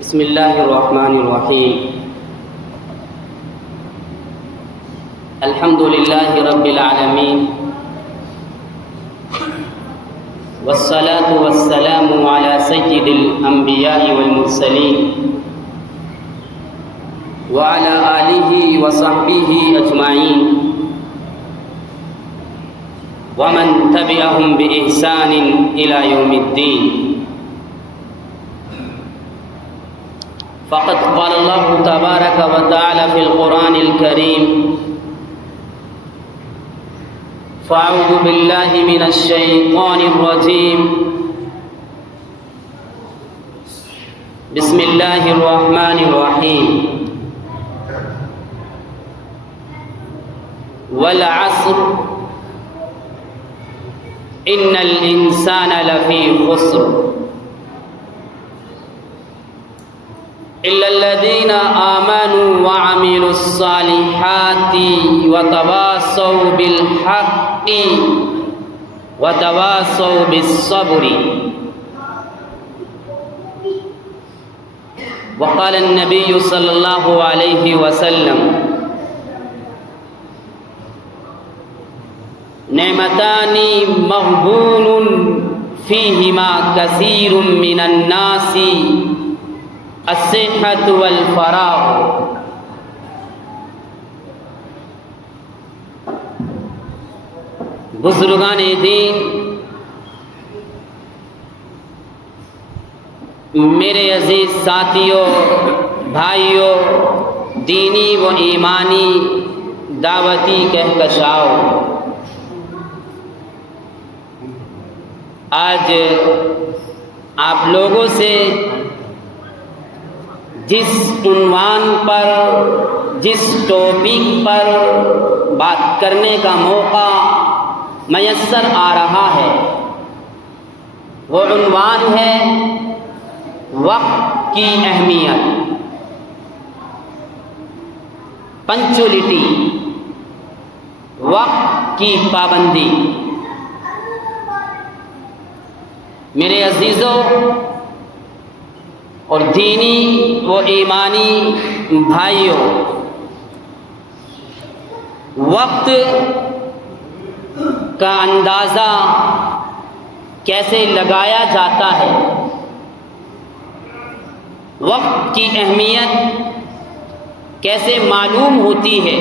بسم اللہ الرحمن الرحیم الحمد للہ رب العالمین والصلاة والسلام علی سید الانبیاء والمرسلین وعلی آلہ وصحبہ اجمعین ومن تبعهم بإحسان إلى يوم الدين. فقد قال الله تبارك وتعالى في القرآن الكريم: فأعوذ بالله من الشيطان الرجيم بسم الله الرحمن الرحيم والعصر إن الإنسان لفي خسر إلا الذين آمنوا وعملوا الصالحات وتواصوا بالحق وتواصوا بالصبر. وقال النبي صلى الله عليه وسلم: نعمتان مغبون فيهما كثير من الناس الصحة والفراغ. بزرگان دین، میرے عزیز ساتھیوں، بھائیوں، دینی و ایمانی دعوتی کہکشاؤں، آج آپ لوگوں سے جس عنوان پر، جس ٹاپک پر بات کرنے کا موقع میسر آ رہا ہے، وہ عنوان ہے وقت کی اہمیت، پنکچولیٹی، وقت کی پابندی. میرے عزیزوں اور دینی و ایمانی بھائیوں، وقت کا اندازہ کیسے لگایا جاتا ہے، وقت کی اہمیت کیسے معلوم ہوتی ہے؟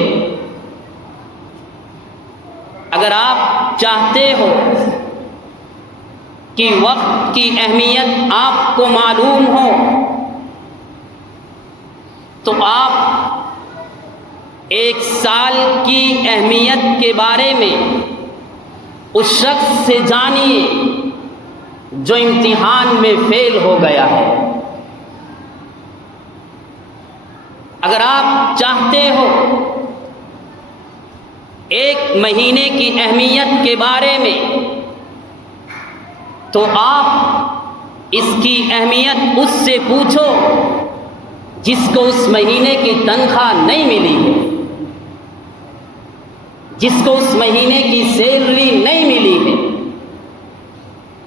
اگر آپ چاہتے ہو کہ وقت کی اہمیت آپ کو معلوم ہو تو آپ ایک سال کی اہمیت کے بارے میں اس شخص سے جانیے جو امتحان میں فیل ہو گیا ہے. اگر آپ چاہتے ہو ایک مہینے کی اہمیت کے بارے میں تو آپ اس کی اہمیت اس سے پوچھو جس کو اس مہینے کی تنخواہ نہیں ملی ہے، جس کو اس مہینے کی سیلری نہیں ملی ہے.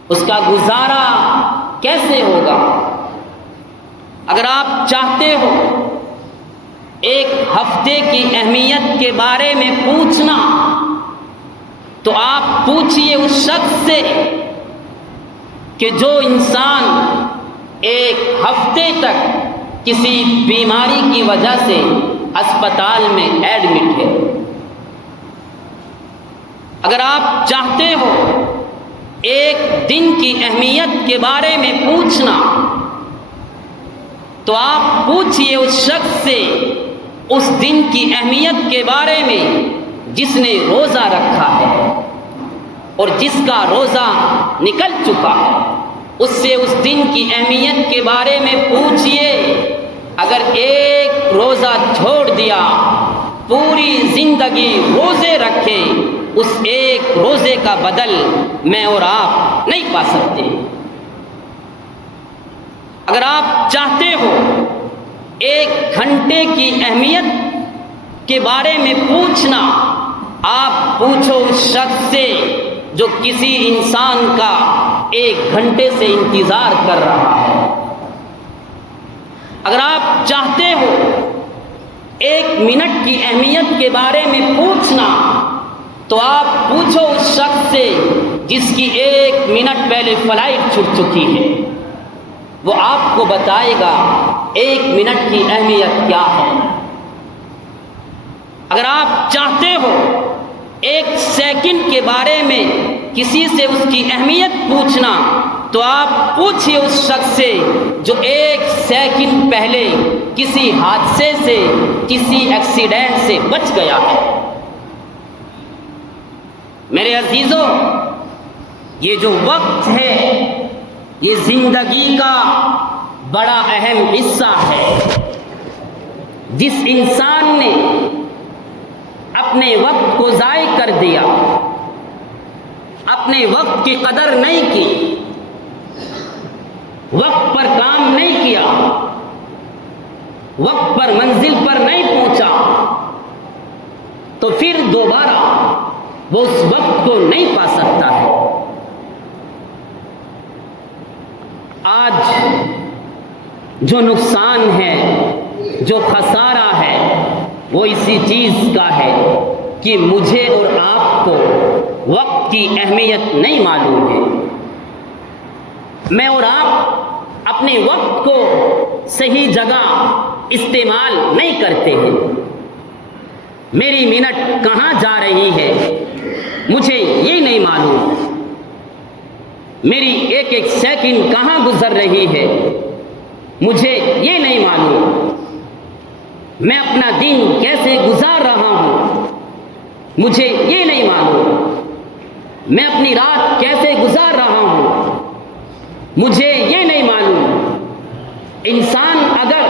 اس کا گزارا کیسے ہوگا؟ اگر آپ چاہتے ہو ایک ہفتے کی اہمیت کے بارے میں پوچھنا تو آپ پوچھئے اس شخص سے کہ جو انسان ایک ہفتے تک کسی بیماری کی وجہ سے اسپتال میں ایڈمٹ ہے. اگر آپ چاہتے ہو ایک دن کی اہمیت کے بارے میں پوچھنا تو آپ پوچھئے اس شخص سے اس دن کی اہمیت کے بارے میں جس نے روزہ رکھا ہے اور جس کا روزہ نکل چکا ہے. اس سے اس دن کی اہمیت کے بارے میں پوچھئے. اگر ایک روزہ چھوڑ دیا، پوری زندگی روزے رکھے، اس ایک روزے کا بدل میں اور آپ نہیں پا سکتے. اگر آپ چاہتے ہو ایک گھنٹے کی اہمیت کے بارے میں پوچھنا، آپ پوچھو اس شخص سے جو کسی انسان کا 1 گھنٹے سے انتظار کر رہا ہے. اگر آپ چاہتے ہو 1 منٹ کی اہمیت کے بارے میں پوچھنا تو آپ پوچھو اس شخص سے جس کی 1 منٹ پہلے فلائٹ چھوٹ چکی ہے، وہ آپ کو بتائے گا 1 منٹ کی اہمیت کیا ہے۔ اگر آپ چاہتے ہو 1 سیکنڈ کے بارے میں کسی سے اس کی اہمیت پوچھنا تو آپ پوچھئے اس شخص سے جو 1 سیکنڈ پہلے کسی حادثے سے، کسی ایکسیڈنٹ سے بچ گیا ہے۔ میرے عزیزوں، یہ جو وقت ہے یہ زندگی کا بڑا اہم حصہ ہے۔ جس انسان نے اپنے وقت کو ضائع کر دیا، اپنے وقت کی قدر نہیں کی، وقت پر کام نہیں کیا، وقت پر منزل پر نہیں پہنچا، تو پھر دوبارہ وہ اس وقت کو نہیں پا سکتا ہے۔ آج جو نقصان ہے، جو خسارہ ہے، وہ اسی چیز کا ہے کہ مجھے اور آپ کو وقت کی اہمیت نہیں معلوم ہے۔ میں اور آپ اپنے وقت کو صحیح جگہ استعمال نہیں کرتے ہیں۔ میری منٹ کہاں جا رہی ہے مجھے یہ نہیں معلوم، میری 1 سیکنڈ کہاں گزر رہی ہے مجھے یہ نہیں معلوم، میں اپنا دن کیسے گزار رہا ہوں مجھے یہ نہیں معلوم، میں اپنی رات کیسے گزار رہا ہوں مجھے یہ نہیں معلوم۔ انسان اگر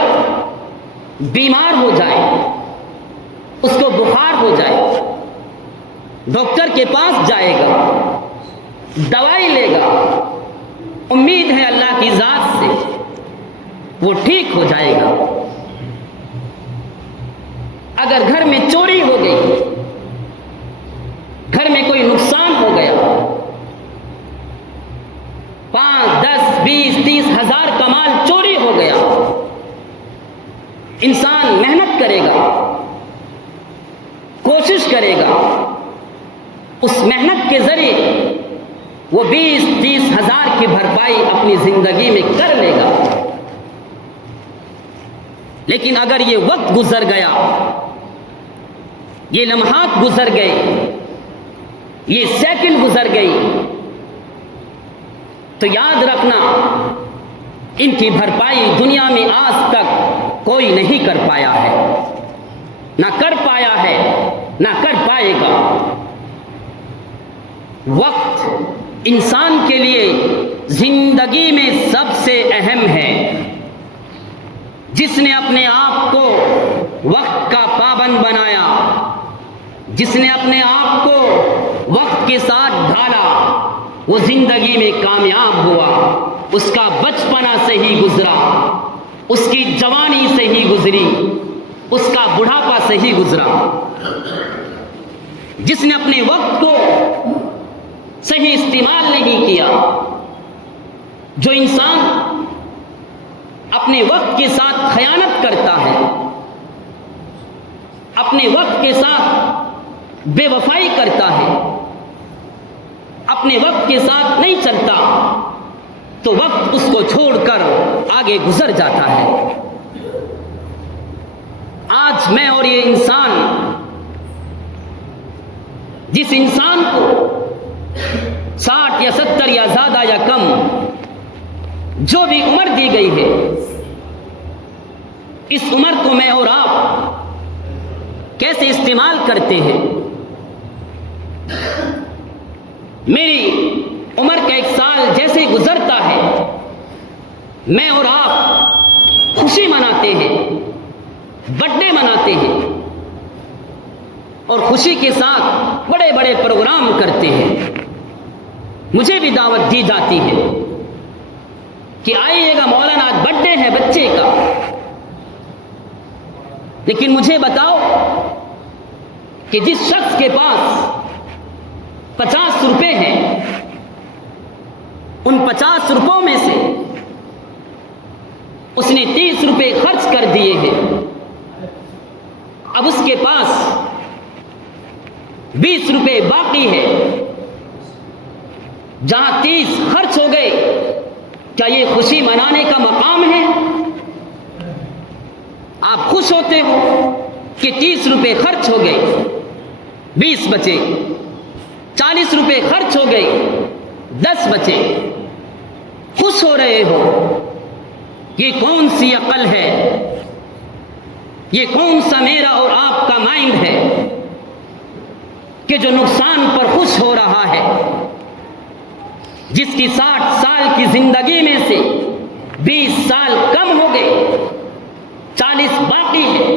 بیمار ہو جائے، اس کو بخار ہو جائے، ڈاکٹر کے پاس جائے گا، دوائی لے گا، امید ہے اللہ کی ذات سے وہ ٹھیک ہو جائے گا۔ اگر گھر میں چوری ہو گئی، گھر میں کوئی نقصان ہو گیا، 5، 10، 20، 30 ہزار کا مال چوری ہو گیا، انسان محنت کرے گا، کوشش کرے گا، اس محنت کے ذریعے وہ 20-30 ہزار کی بھرپائی اپنی زندگی میں کر لے گا۔ لیکن اگر یہ وقت گزر گیا، یہ لمحات گزر گئے، یہ سیکنڈ گزر گئی، تو یاد رکھنا ان کی بھرپائی دنیا میں آج تک کوئی نہیں کر پایا ہے، نہ کر پایا ہے، نہ کر پائے گا۔ وقت انسان کے لیے زندگی میں سب سے اہم ہے۔ جس نے اپنے آپ کو وقت کا پابند بنایا، جس نے اپنے آپ کو وقت کے ساتھ ڈھالا، وہ زندگی میں کامیاب ہوا۔ اس کا بچپنا سے ہی گزرا، اس کی جوانی سے ہی گزری، اس کا بڑھاپا سے ہی گزرا۔ جس نے اپنے وقت کو صحیح استعمال نہیں کیا، جو انسان اپنے وقت کے ساتھ خیانت کرتا ہے، اپنے وقت کے ساتھ بے وفائی کرتا ہے، اپنے وقت کے ساتھ نہیں چلتا، تو وقت اس کو چھوڑ کر آگے گزر جاتا ہے۔ آج میں اور یہ انسان، جس انسان کو 60 یا 70 یا زیادہ یا کم جو بھی عمر دی گئی ہے، اس عمر کو میں اور آپ کیسے استعمال کرتے ہیں؟ میری عمر کا 1 سال جیسے گزرتا ہے، میں اور آپ خوشی مناتے ہیں، برتھ ڈے مناتے ہیں، اور خوشی کے ساتھ بڑے بڑے پروگرام کرتے ہیں۔ مجھے بھی دعوت دی جاتی ہے کہ آئیے گا مولانا، آج برتھ ڈے ہے بچے کا۔ لیکن مجھے بتاؤ کہ جس شخص کے پاس 50 روپے ہیں، ان 50 روپوں میں سے اس نے 30 روپے خرچ کر دیے ہیں، اب اس کے پاس 20 روپے باقی ہے، جہاں 30 خرچ ہو گئے، کیا یہ خوشی منانے کا مقام ہے؟ آپ خوش ہوتے ہو کہ 30 روپے خرچ ہو گئے، 20 بچے، 40 روپے خرچ ہو گئے، 10 بچے، خوش ہو رہے ہو؟ یہ کون سی عقل ہے؟ یہ کون سا میرا اور آپ کا مائنڈ ہے کہ جو نقصان پر خوش ہو رہا ہے؟ جس کی 60 سال کی زندگی میں سے 20 سال کم ہو گئے، 40 باقی ہے،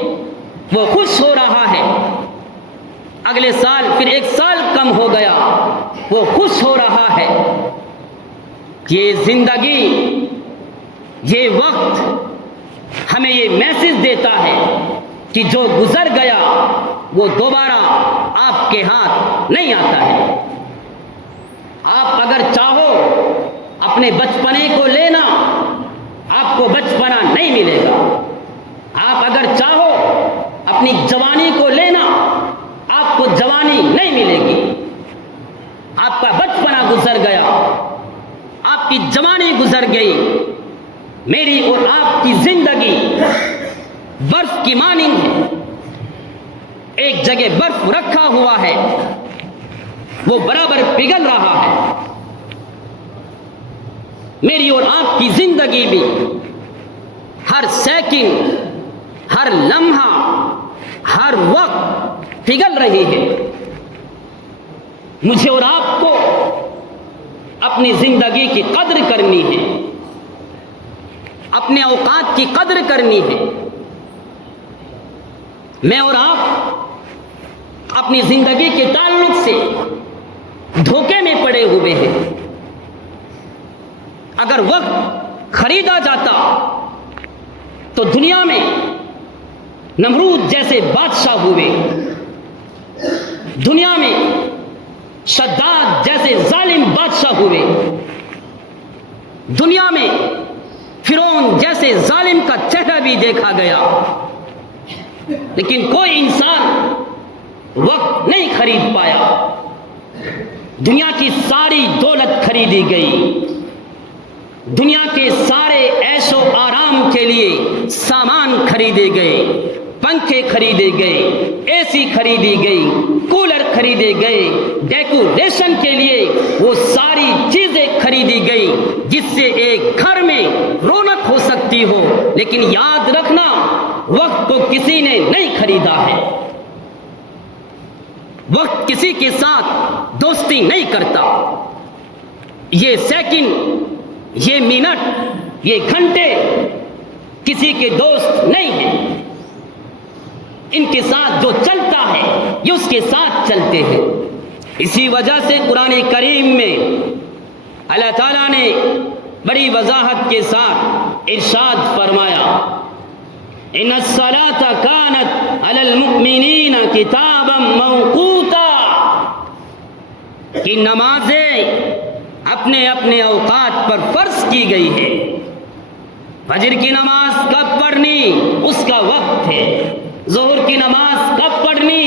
وہ خوش ہو رہا ہے۔ اگلے سال پھر 1 سال کم ہو گیا، وہ خوش ہو رہا ہے۔ یہ زندگی، یہ وقت ہمیں یہ میسج دیتا ہے کہ جو گزر گیا وہ دوبارہ آپ کے ہاتھ نہیں آتا ہے۔ آپ اگر چاہو اپنے بچپنے کو لینا، آپ کو بچپنا نہیں ملے گا۔ آپ اگر چاہو اپنی جوانی کو لینا، آپ کو جوانی نہیں ملے گی۔ آپ کا بچپنا گزر گیا، آپ کی جوانی گزر گئی۔ میری اور آپ کی زندگی برف کی مانند ہے، ایک جگہ برف رکھا ہوا ہے، وہ برابر پگھل رہا ہے۔ میری اور آپ کی زندگی بھی ہر سیکنڈ، ہر لمحہ، ہر وقت پگھل رہی ہے۔ مجھے اور آپ کو اپنی زندگی کی قدر کرنی ہے، اپنے اوقات کی قدر کرنی ہے۔ میں اور آپ اپنی زندگی کے تعلق سے دھوکے میں پڑے ہوئے ہیں۔ اگر وقت خریدا جاتا تو دنیا میں نمرود جیسے بادشاہ ہوئے، دنیا میں شداد جیسے ظالم بادشاہ ہوئے، دنیا میں فرعون جیسے ظالم کا چہرہ بھی دیکھا گیا، لیکن کوئی انسان وقت نہیں خرید پایا۔ دنیا کی ساری دولت خریدی گئی، دنیا کے سارے عیش و آرام کے لیے سامان خریدے گئے، پنکھے خریدے گئے، اے سی خریدی گئی، کولر خریدے گئے، ڈیکوریشن کے لیے وہ ساری چیزیں خریدی گئی جس سے ایک گھر میں رونق ہو سکتی ہو۔ لیکن یاد رکھنا، وقت کو کسی نے نہیں خریدا ہے۔ وقت کسی کے ساتھ دوستی نہیں کرتا۔ یہ سیکنڈ، یہ منٹ، یہ گھنٹے کسی کے دوست نہیں ہیں۔ ان کے ساتھ جو چلتا ہے یہ اس کے ساتھ چلتے ہیں۔ اسی وجہ سے قرآن کریم میں اللہ تعالیٰ نے بڑی وضاحت کے ساتھ ارشاد فرمایا، ان الصلاۃ کانت علی المؤمنین کتابا موقوتا، کہ نمازیں اپنے اپنے اوقات پر فرض کی گئی ہے۔ فجر کی نماز کب پڑھنی اس کا وقت ہے، ظہر کی نماز کب پڑھنی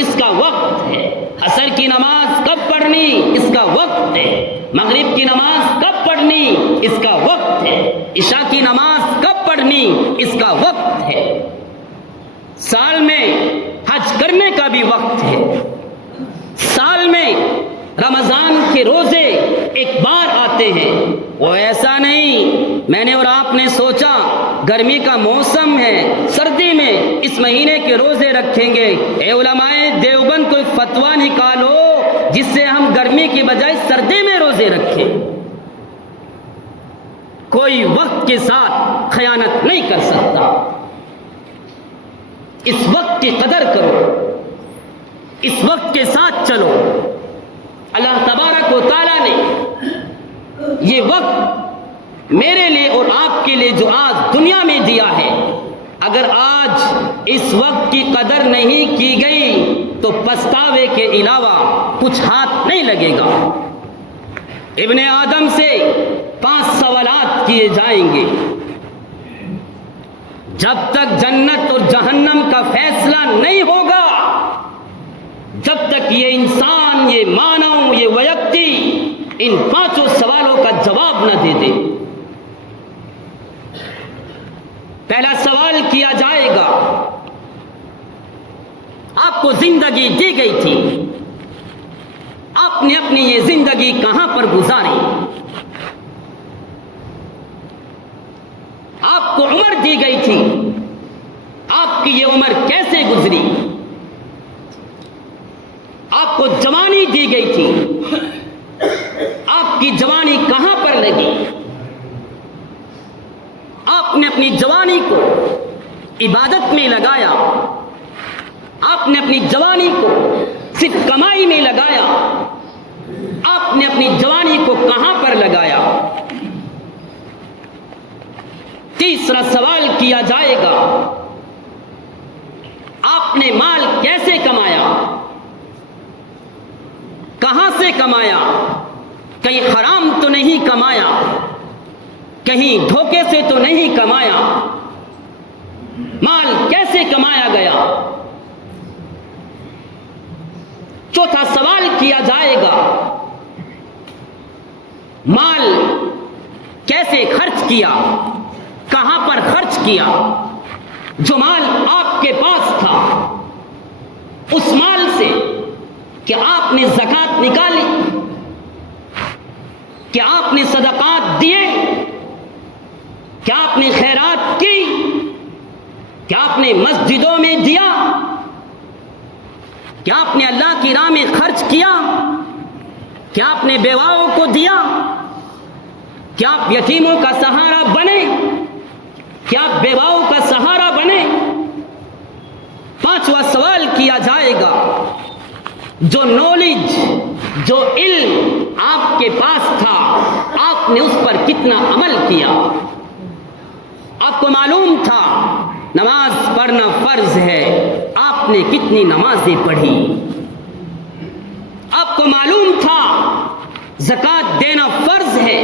اس کا وقت ہے، عصر کی نماز کب پڑھنی اس کا وقت ہے، مغرب کی نماز کب پڑھنی اس کا وقت ہے، عشاء کی نماز کب پڑھنی اس کا وقت ہے۔ سال میں حج کرنے کا بھی وقت ہے، سال میں رمضان کے روزے ایک بار آتے ہیں۔ وہ ایسا نہیں میں نے اور آپ نے سوچا گرمی کا موسم ہے، سردی میں اس مہینے کے روزے رکھیں گے۔ اے علماء دیوبند کوئی فتویٰ نکالو جس سے ہم گرمی کی بجائے سردی میں روزے رکھیں۔ کوئی وقت کے ساتھ خیانت نہیں کر سکتا۔ اس وقت کی قدر کرو، اس وقت کے ساتھ چلو۔ اللہ تبارک و تعالیٰ نے یہ وقت میرے لیے اور آپ کے لیے جو آج دنیا میں دیا ہے، اگر آج اس وقت کی قدر نہیں کی گئی تو پچھتاوے کے علاوہ کچھ ہاتھ نہیں لگے گا۔ ابن آدم سے 5 سوالات کیے جائیں گے۔ جب تک جنت اور جہنم کا فیصلہ نہیں ہوگا، جب تک یہ انسان، یہ مانو، یہ ویکتی ان 5 سوالوں کا جواب نہ دے دے۔ پہلا سوال کیا جائے گا، آپ کو زندگی دی گئی تھی، آپ نے اپنی یہ زندگی کہاں پر گزاری؟ آپ کو عمر دی گئی تھی، آپ کی یہ عمر کیسے گزری؟ آپ کو جوانی دی گئی تھی، آپ کی جوانی کہاں پر لگی؟ آپ نے اپنی جوانی کو عبادت میں لگایا، آپ نے اپنی جوانی کو صرف کمائی میں لگایا، آپ نے اپنی جوانی کو کہاں پر لگایا؟ تیسرا سوال کیا جائے گا، آپ نے مال کیسے کمایا؟ کہاں سے کمایا؟ کہیں حرام تو نہیں کمایا، کہیں دھوکے سے تو نہیں کمایا؟ مال کیسے کمایا گیا؟ چوتھا سوال کیا جائے گا، مال کیسے خرچ کیا؟ کہاں پر خرچ کیا؟ جو مال آپ کے پاس تھا، اس مال سے کیا آپ نے زکوٰۃ نکالی؟ کیا آپ نے صدقات دیے؟ کیا آپ نے خیرات کی؟ کیا آپ نے مسجدوں میں دیا؟ کیا آپ نے اللہ کی راہ میں خرچ کیا؟ کیا آپ نے بیواؤں کو دیا؟ کیا آپ یتیموں کا سہارا بنے؟ کیا آپ بیواؤں کا سہارا بنے؟ پانچواں سوال کیا جائے گا، جو نالج، جو علم آپ کے پاس تھا، آپ نے اس پر کتنا عمل کیا؟ آپ کو معلوم تھا نماز پڑھنا فرض ہے، آپ نے کتنی نمازیں پڑھی؟ آپ کو معلوم تھا زکوٰۃ دینا فرض ہے،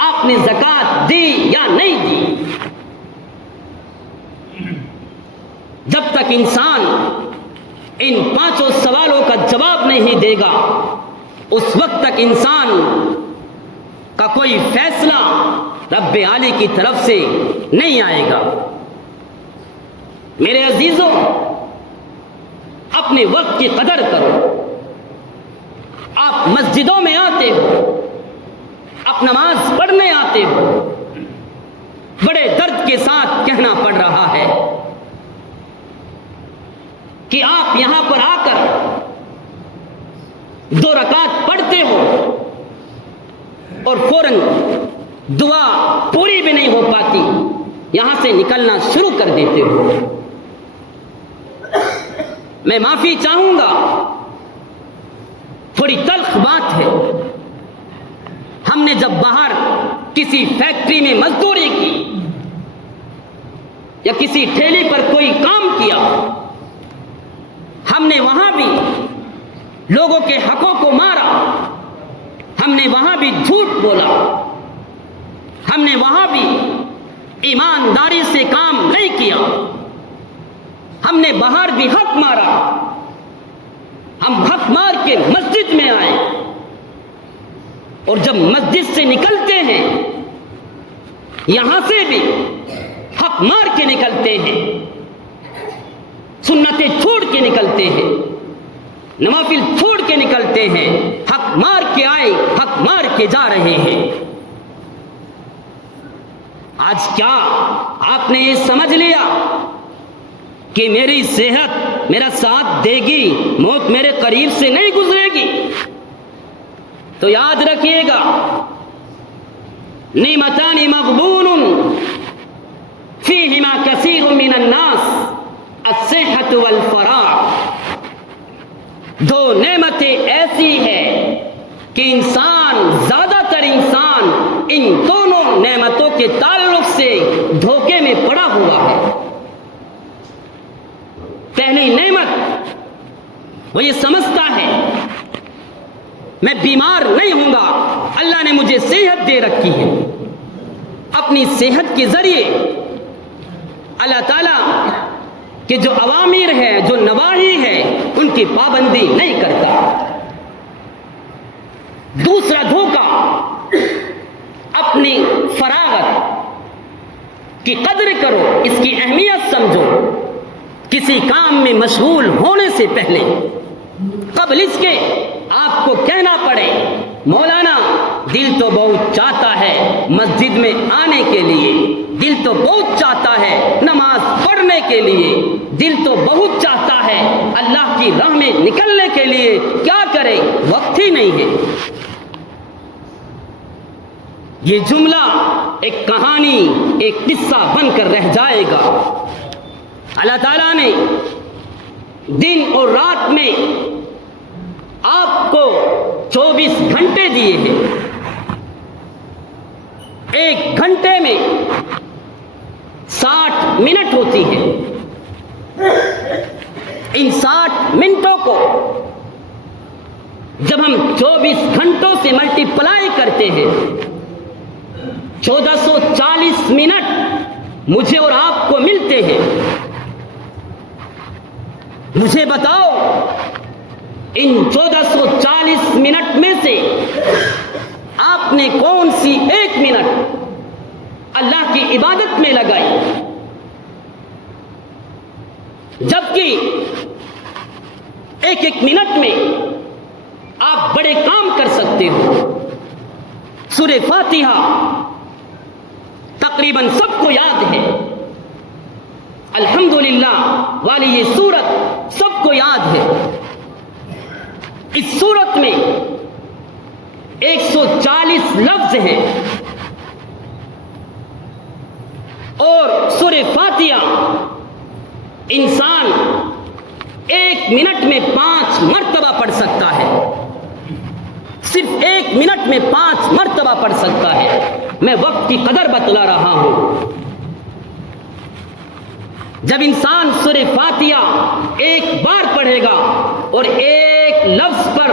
آپ نے زکوٰۃ دی یا نہیں دی؟ جب تک انسان ان 5 سوالوں کا جواب نہیں دے گا، اس وقت تک انسان کا کوئی فیصلہ رب عالی کی طرف سے نہیں آئے گا۔ میرے عزیزوں، اپنے وقت کی قدر کرو۔ آپ مسجدوں میں آتے ہو، آپ نماز پڑھنے آتے ہو، بڑے درد کے ساتھ کہنا پڑ رہا ہے کہ آپ یہاں پر آ کر 2 رکعت پڑھتے ہو اور فوراً دعا پوری بھی نہیں ہو پاتی، یہاں سے نکلنا شروع کر دیتے ہو۔ میں معافی چاہوں گا، تھوڑی تلخ بات ہے، ہم نے جب باہر کسی فیکٹری میں مزدوری کی یا کسی ٹھیلے پر کوئی کام کیا، ہم نے وہاں بھی لوگوں کے حقوں کو مارا، ہم نے وہاں بھی جھوٹ بولا، ہم نے وہاں بھی ایمانداری سے کام نہیں کیا، ہم نے باہر بھی حق مارا، ہم حق مار کے مسجد میں آئے، اور جب مسجد سے نکلتے ہیں یہاں سے بھی حق مار کے نکلتے ہیں، سنتیں چھوڑ کے نکلتے ہیں، نوافل چھوڑ کے نکلتے ہیں، حق مار کے آئے، حق مار کے جا رہے ہیں۔ آج کیا آپ نے یہ سمجھ لیا کہ میری صحت میرا ساتھ دے گی، موت میرے قریب سے نہیں گزرے گی؟ تو یاد رکھیے گا، نعمتان مغبون فیہما کثیر من الناس، الصحت والفراغ۔ 2 نعمتیں ایسی ہیں کہ انسان، زیادہ تر انسان ان دونوں نعمتوں کے تعلق سے دھوکے میں پڑا ہوا ہے۔ پہلی نعمت، وہ یہ سمجھتا ہے میں بیمار نہیں ہوں گا، اللہ نے مجھے صحت دے رکھی ہے، اپنی صحت کے ذریعے اللہ تعالیٰ کہ جو اوامر ہے، جو نواہی ہے، ان کی پابندی نہیں کرتا۔ دوسرا دھوکہ، اپنی فراغت کی قدر کرو، اس کی اہمیت سمجھو۔ کسی کام میں مشغول ہونے سے پہلے قبل اس کے آپ کو کہنا پڑے مولانا دل تو بہت چاہتا ہے مسجد میں آنے کے لیے، دل تو بہت چاہتا ہے نماز پڑھنے کے لیے، دل تو بہت چاہتا ہے اللہ کی راہ میں نکلنے کے لیے، کیا کرے وقت ہی نہیں ہے۔ یہ جملہ ایک کہانی، ایک قصہ بن کر رہ جائے گا۔ اللہ تعالیٰ نے دن اور رات میں آپ کو 24 گھنٹے دیے ہیں۔ ایک گھنٹے میں 60 منٹ ہوتی ہے۔ ان 60 منٹوں کو جب ہم 24 گھنٹوں سے ملٹی پلائی کرتے ہیں، 1440 منٹ مجھے اور آپ کو ملتے ہیں۔ مجھے بتاؤ ان 1440 منٹ میں سے آپ نے کون سی ایک منٹ اللہ کی عبادت میں لگائی؟ جبکہ ایک ایک منٹ میں آپ بڑے کام کر سکتے ہو۔ سورہ فاتحہ تقریباً سب کو یاد ہے، الحمدللہ والی یہ سورت سب کو یاد ہے۔ اس سورت میں 140 لفظ ہیں اور سورہ فاتحہ انسان ایک منٹ میں 5 مرتبہ پڑھ سکتا ہے، صرف ایک منٹ میں 5 مرتبہ پڑھ سکتا ہے۔ میں وقت کی قدر بتلا رہا ہوں۔ جب انسان سورہ فاتحہ ایک بار پڑھے گا اور ایک لفظ پر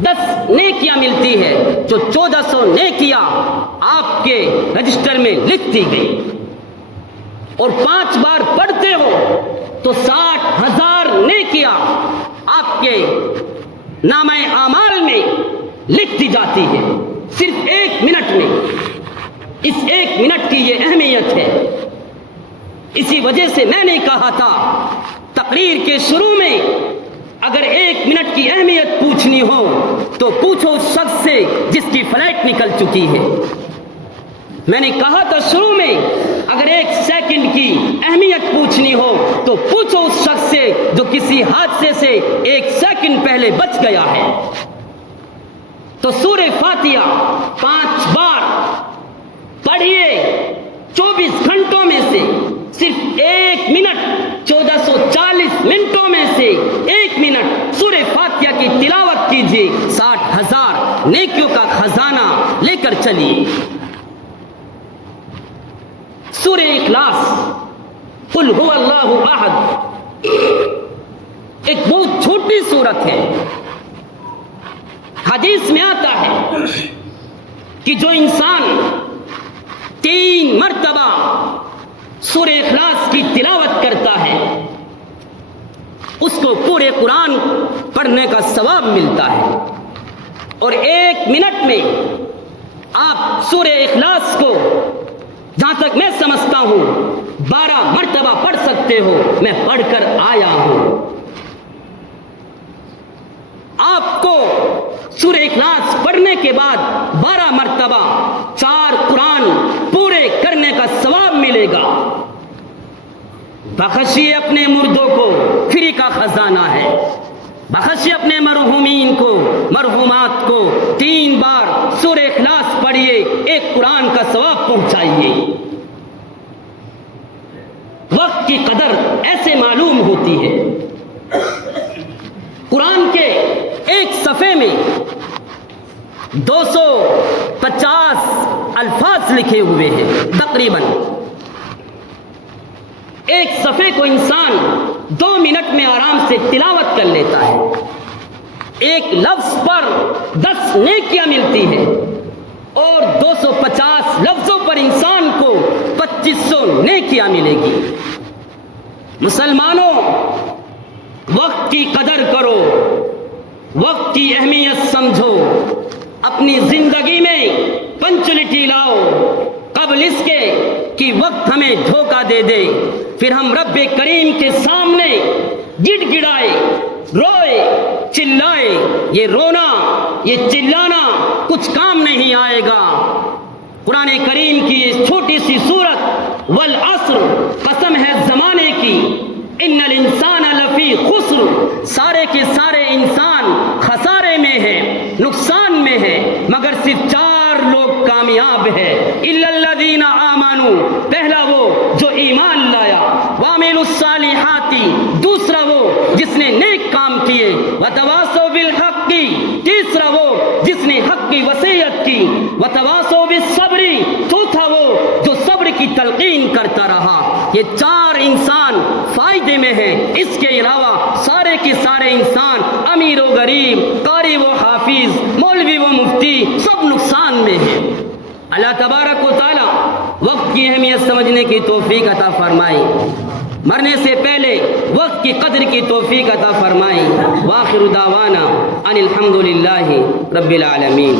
10 نیکیاں ملتی ہے، جو 1400 نیکیاں آپ کے رجسٹر میں لکھ دی گئی، اور 5 بار پڑھتے ہو تو 60,000 نیکیاں آپ کے نامہ اعمال میں لکھ دی جاتی ہے، صرف ایک منٹ میں۔ اس ایک منٹ کی یہ اہمیت ہے۔ اسی وجہ سے میں نے کہا تھا تقریر کے شروع میں، اگر ایک منٹ کی اہمیت پوچھنی ہو تو پوچھو اس شخص سے جس کی فلائٹ نکل چکی ہے۔ میں نے کہا تھا شروع میں، اگر ایک سیکنڈ کی اہمیت پوچھنی ہو تو پوچھو اس شخص سے جو کسی حادثے سے ایک سیکنڈ پہلے بچ گیا ہے۔ تو سورہ فاتحہ 5 بار پڑھیے، 24 گھنٹوں میں سے صرف ایک منٹ، 1440 منٹوں میں سے ایک منٹ سورہ فاتحہ کی تلاوت کیجیے، 60,000 نیکیوں کا خزانہ لے کر چلیے۔ سورہ اخلاص، قل هو اللہ احد، ایک بہت چھوٹی سورت ہے۔ حدیث میں آتا ہے کہ جو انسان 3 مرتبہ سورہ اخلاص کی تلاوت کرتا ہے، اس کو پورے قرآن پڑھنے کا ثواب ملتا ہے۔ اور ایک منٹ میں آپ سورہ اخلاص کو، جہاں تک میں سمجھتا ہوں، 12 مرتبہ پڑھ سکتے ہو۔ میں پڑھ کر آیا ہوں۔ آپ کو سورہ اخلاص پڑھنے کے بعد 12 مرتبہ 4 قرآن پورے کرنے کا ثواب ملے گا۔ بخشیے اپنے مردوں کو، فری کا خزانہ ہے۔ بخشیے اپنے مرحومین کو، مرحومات کو، 3 بار سورہ اخلاص پڑھیے، ایک قرآن کا ثواب پہنچائیے۔ وقت کی قدر ایسے معلوم ہوتی ہے۔ قرآن کے ایک صفحے میں 250 الفاظ لکھے ہوئے ہیں تقریباً۔ ایک صفحے کو انسان 2 منٹ میں آرام سے تلاوت کر لیتا ہے۔ ایک لفظ پر 10 نیکیاں ملتی ہیں، اور 250 لفظوں پر انسان کو 2500 نیکیاں ملے گی۔ مسلمانوں، وقت کی قدر کرو، وقت کی اہمیت سمجھو، اپنی زندگی میں پنچولیٹی لاؤ قبل اس کے کہ وقت ہمیں دھوکہ دے دے، پھر ہم رب کریم کے سامنے گڑ گڑائے، روئے، چلائے۔ یہ رونا، یہ چلانا کچھ کام نہیں آئے گا۔ قرآن کریم کی یہ چھوٹی سی سورت والعصر، قسم ہے زمانے کی، ان الانسان لفی خسر، سارے کے سارے انسان خسارے میں ہے، نقصان میں ہے، مگر صرف 4 لوگ کامیاب ہے۔ الا الذین آمنوا، پہلا وہ جو ایمان لایا، وعملوا الصالحات، دوسرا وہ جس نے نیک کام کیے، وتواصوا بالحق، تیسرا وہ جس نے حق کی وصیت کی، وتواصوا بالصبر، چوتھا وہ جو صبر کی تلقین کرتا رہا۔ یہ 4 انسان فائدے میں ہیں، اس کے علاوہ سارے کے سارے انسان، امیر و غریب، قاری و حافظ، مولوی و مفتی، سب نقصان میں ہیں۔ اللہ تبارک و تعالی وقت کی اہمیت سمجھنے کی توفیق عطا فرمائے، مرنے سے پہلے وقت کی قدر کی توفیق عطا فرمائے۔ وآخر دعوانا ان الحمد للہ رب العالمین۔